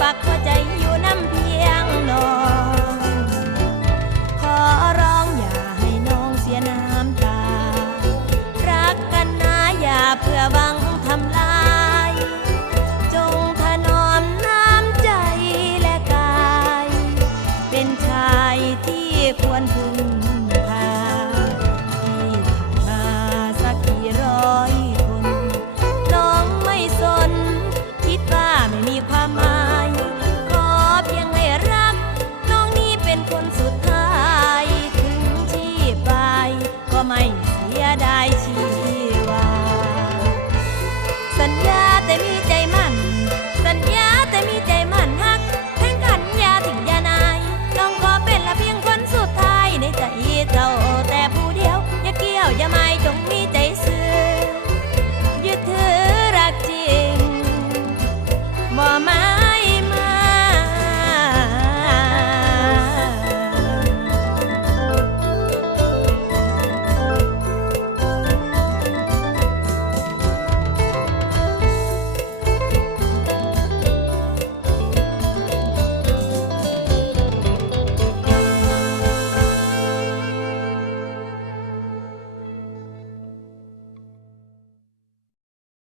ปักหัวใจอยู่น้ำเพียงนอง ขอร้องอย่าให้น้องเสียน้ำตา รักกันนะอย่าเพื่อบาง ไม่เสียดายชีวา สัญญาแต่มี